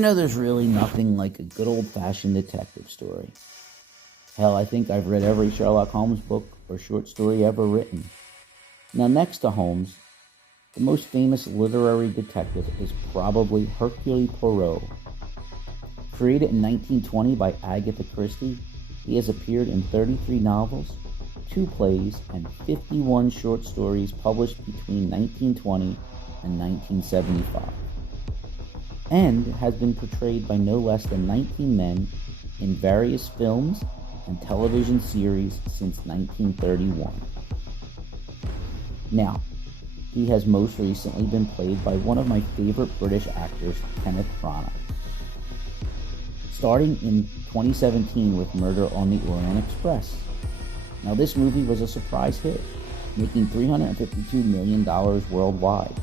There's really nothing like a good old-fashioned detective story. Hell, I think I've read every Sherlock Holmes book or short story ever written. Now, next to Holmes, the most famous literary detective is probably Hercule Poirot. Created in 1920 by Agatha Christie, he has appeared in 33 novels, 2 plays, and 51 short stories published between 1920 and 1975, and has been portrayed by no less than 19 men in various films and television series since 1931. Now, he has most recently been played by one of my favorite British actors, Kenneth Branagh. Starting in 2017 with Murder on the Orient Express. Now, this movie was a surprise hit, making $352 million worldwide.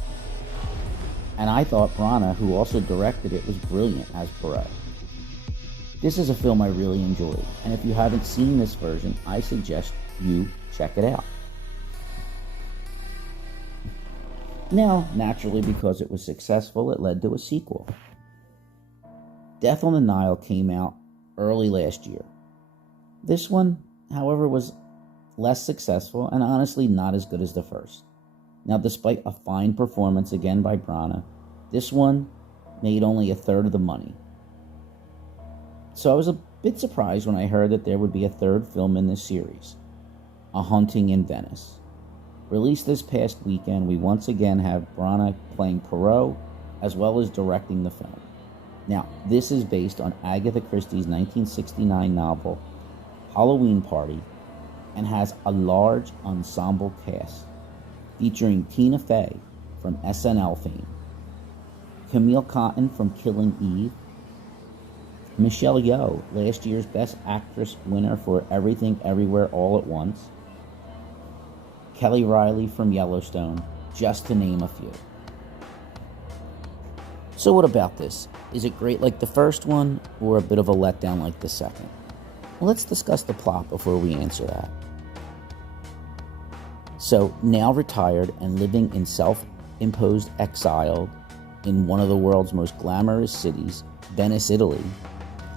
And I thought Branagh, who also directed it, was brilliant as Poirot. This is a film I really enjoyed, and if you haven't seen this version, I suggest you check it out. Now, naturally, because it was successful, it led to a sequel. Death on the Nile came out early last year. This one, however, was less successful and honestly not as good as the first. Now, despite a fine performance again by Branagh, this one made only a third of the money. So I was a bit surprised when I heard that there would be a third film in this series, A Haunting in Venice. Released this past weekend, we once again have Branagh playing Poirot as well as directing the film. Now, this is based on Agatha Christie's 1969 novel, Halloween Party, and has a large ensemble cast, featuring Tina Fey from SNL fame, Camille Cotton from Killing Eve, Michelle Yeoh, last year's Best Actress winner for Everything Everywhere All at Once, Kelly Riley from Yellowstone, just to name a few. So what about this? Is it great like the first one, or a bit of a letdown like the second? Well, let's discuss the plot before we answer that. So, now retired and living in self-imposed exile in one of the world's most glamorous cities, Venice, Italy,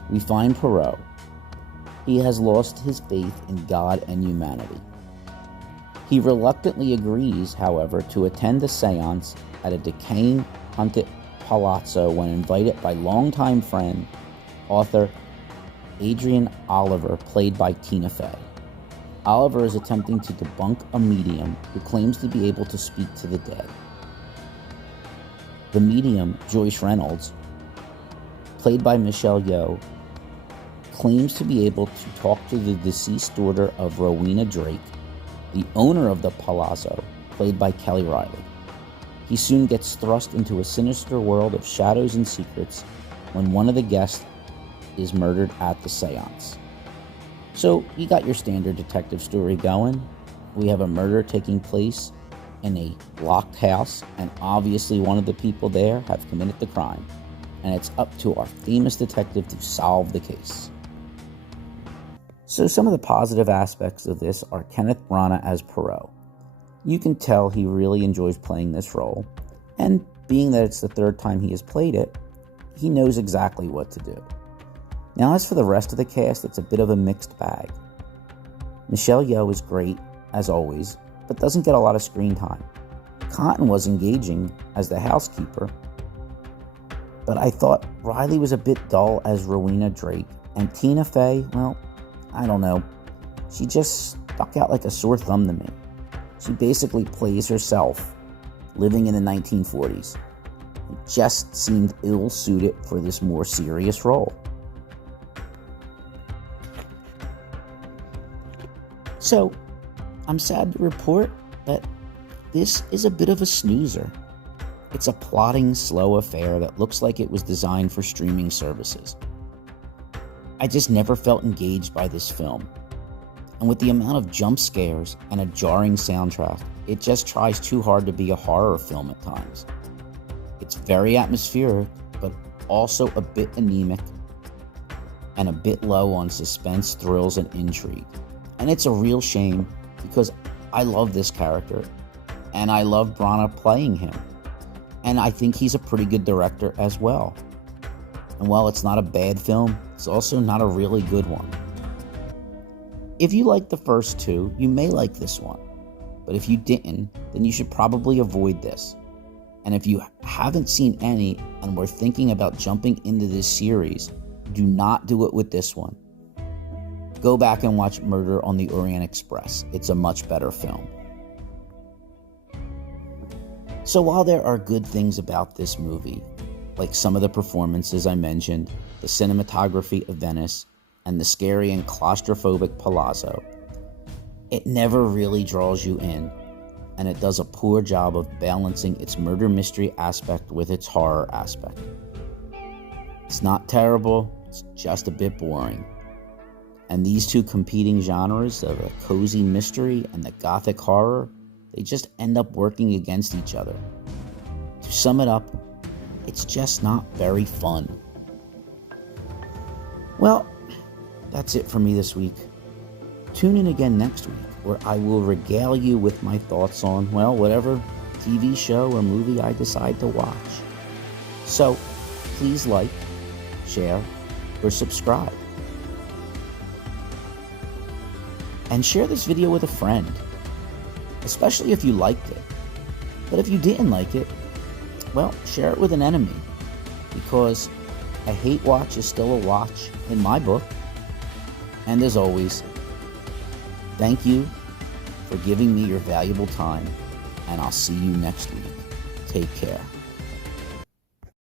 we find Poirot. He has lost his faith in God and humanity. He reluctantly agrees, however, to attend a seance at a decaying haunted palazzo when invited by longtime friend, author Adrienne Oliver, played by Tina Fey. Oliver is attempting to debunk a medium who claims to be able to speak to the dead. The medium, Joyce Reynolds, played by Michelle Yeoh, claims to be able to talk to the deceased daughter of Rowena Drake, the owner of the palazzo, played by Kelly Riley. He soon gets thrust into a sinister world of shadows and secrets when one of the guests is murdered at the seance. So, you got your standard detective story going. We have a murder taking place in a locked house, and obviously one of the people there have committed the crime, and it's up to our famous detective to solve the case. So some of the positive aspects of this are Kenneth Branagh as Poirot. You can tell he really enjoys playing this role, and being that it's the third time he has played it, he knows exactly what to do. Now, as for the rest of the cast, it's a bit of a mixed bag. Michelle Yeoh is great, as always, but doesn't get a lot of screen time. Cotton was engaging as the housekeeper, but I thought Riley was a bit dull as Rowena Drake, and Tina Fey, well, I don't know. She just stuck out like a sore thumb to me. She basically plays herself, living in the 1940s. It just seemed ill-suited for this more serious role. So, I'm sad to report that this is a bit of a snoozer. It's a plodding, slow affair that looks like it was designed for streaming services. I just never felt engaged by this film. And with the amount of jump scares and a jarring soundtrack, it just tries too hard to be a horror film at times. It's very atmospheric, but also a bit anemic and a bit low on suspense, thrills, and intrigue. And it's a real shame because I love this character and I love Branagh playing him. And I think he's a pretty good director as well. And while it's not a bad film, it's also not a really good one. If you liked the first two, you may like this one. But if you didn't, then you should probably avoid this. And if you haven't seen any and were thinking about jumping into this series, do not do it with this one. Go back and watch Murder on the Orient Express. It's a much better film. So while there are good things about this movie, like some of the performances I mentioned, the cinematography of Venice, and the scary and claustrophobic Palazzo, it never really draws you in, and it does a poor job of balancing its murder mystery aspect with its horror aspect. It's not terrible, it's just a bit boring. And these two competing genres of the cozy mystery and the gothic horror, they just end up working against each other. To sum it up, it's just not very fun. Well, that's it for me this week. Tune in again next week, where I will regale you with my thoughts on, well, whatever TV show or movie I decide to watch. So, please like, share, or subscribe. And share this video with a friend, especially if you liked it. But if you didn't like it, well, share it with an enemy, because a hate watch is still a watch in my book. And as always, thank you for giving me your valuable time, and I'll see you next week. Take care.